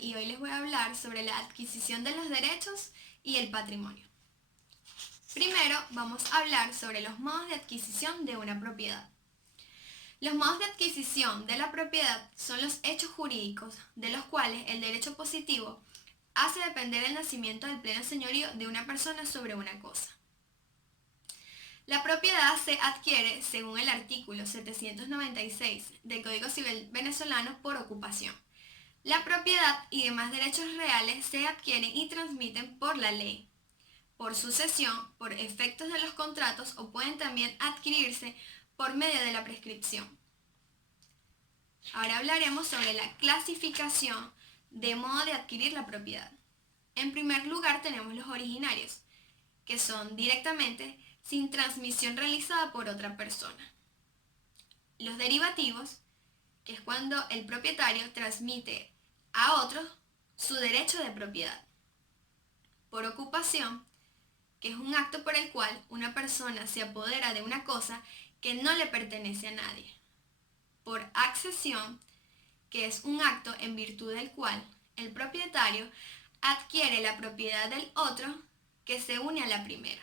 y hoy les voy a hablar sobre la adquisición de los derechos y el patrimonio. Primero vamos a hablar sobre los modos de adquisición de una propiedad. Los modos de adquisición de la propiedad son los hechos jurídicos de los cuales el derecho positivo hace depender el nacimiento del pleno señorío de una persona sobre una cosa. La propiedad se adquiere, según el artículo 796 del Código Civil venezolano, por ocupación. La propiedad y demás derechos reales se adquieren y transmiten por la ley, por sucesión, por efectos de los contratos o pueden también adquirirse por medio de la prescripción. Ahora hablaremos sobre la clasificación de modo de adquirir la propiedad. En primer lugar tenemos los originarios, que son directamente sin transmisión realizada por otra persona. Los derivativos, que es cuando el propietario transmite a otros su derecho de propiedad. Por ocupación, que es un acto por el cual una persona se apodera de una cosa que no le pertenece a nadie. Por accesión, que es un acto en virtud del cual el propietario adquiere la propiedad del otro que se une a la primera.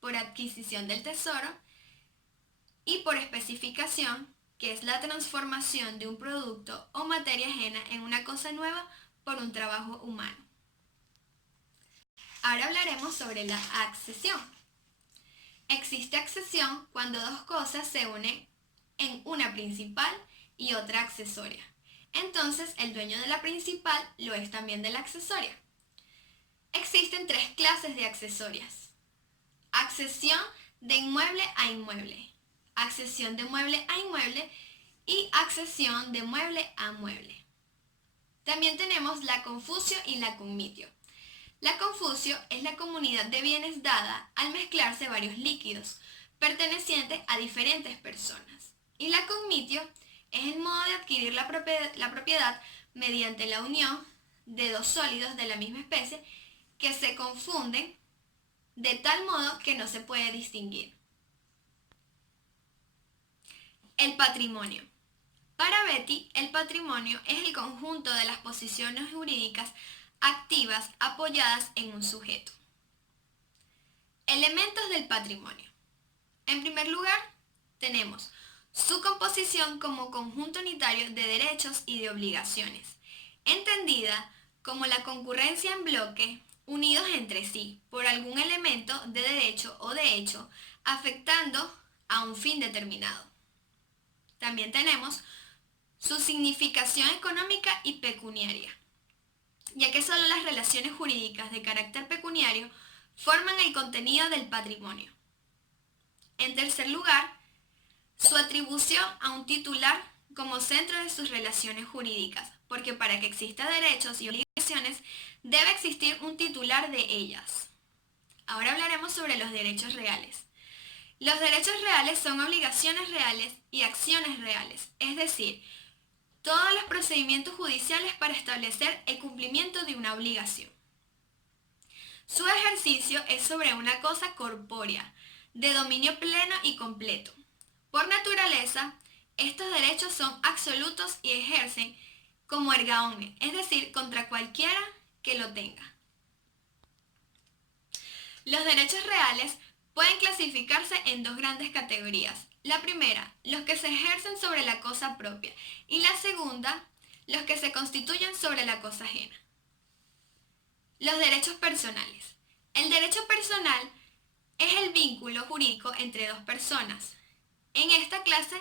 Por adquisición del tesoro y por especificación, que es la transformación de un producto o materia ajena en una cosa nueva por un trabajo humano. Ahora hablaremos sobre la accesión. Existe accesión cuando dos cosas se unen en una principal y otra accesoria. Entonces, el dueño de la principal lo es también de la accesoria. Existen tres clases de accesorias. Accesión de inmueble a inmueble, accesión de mueble a inmueble y accesión de mueble a mueble. También tenemos la confusio y la cognitio. La confusio es la comunidad de bienes dada al mezclarse varios líquidos pertenecientes a diferentes personas. Y la cognitio es el modo de adquirir la propiedad mediante la unión de dos sólidos de la misma especie que se confunden de tal modo que no se puede distinguir. El patrimonio. Para Betti, el patrimonio es el conjunto de las posiciones jurídicas activas apoyadas en un sujeto. Elementos del patrimonio. En primer lugar, tenemos su composición como conjunto unitario de derechos y de obligaciones, entendida como la concurrencia en bloque unidos entre sí por algún elemento de derecho o de hecho afectando a un fin determinado. También tenemos su significación económica y pecuniaria, ya que solo las relaciones jurídicas de carácter pecuniario forman el contenido del patrimonio. En tercer lugar, su atribución a un titular como centro de sus relaciones jurídicas, porque para que exista derechos y obligaciones debe existir un titular de ellas. Ahora hablaremos sobre los derechos reales. Los derechos reales son obligaciones reales y acciones reales, es decir, todos los procedimientos judiciales para establecer el cumplimiento de una obligación. Su ejercicio es sobre una cosa corpórea, de dominio pleno y completo. Por naturaleza, estos derechos son absolutos y ejercen como erga omnes, es decir, contra cualquiera que lo tenga. Los derechos reales pueden clasificarse en dos grandes categorías. La primera, los que se ejercen sobre la cosa propia, y la segunda, los que se constituyen sobre la cosa ajena. Los derechos personales. El derecho personal es el vínculo jurídico entre dos personas. En esta clase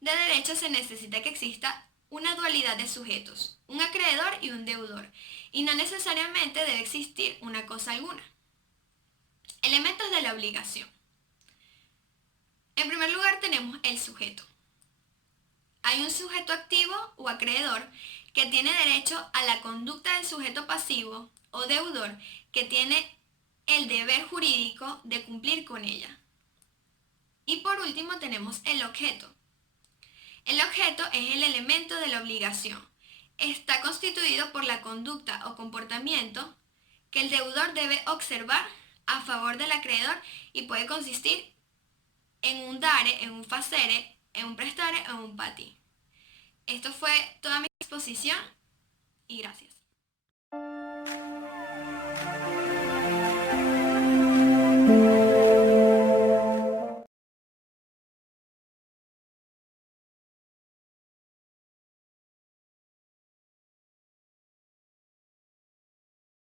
de derechos se necesita que exista una dualidad de sujetos, un acreedor y un deudor, y no necesariamente debe existir una cosa alguna. Elementos de la obligación. En primer lugar tenemos el sujeto. Hay un sujeto activo o acreedor que tiene derecho a la conducta del sujeto pasivo o deudor que tiene el deber jurídico de cumplir con ella. Y por último tenemos el objeto. El objeto es el elemento de la obligación. Está constituido por la conducta o comportamiento que el deudor debe observar a favor del acreedor y puede consistir en un dare, en un facere, en un prestare o en un pati. Esto fue toda mi exposición y gracias.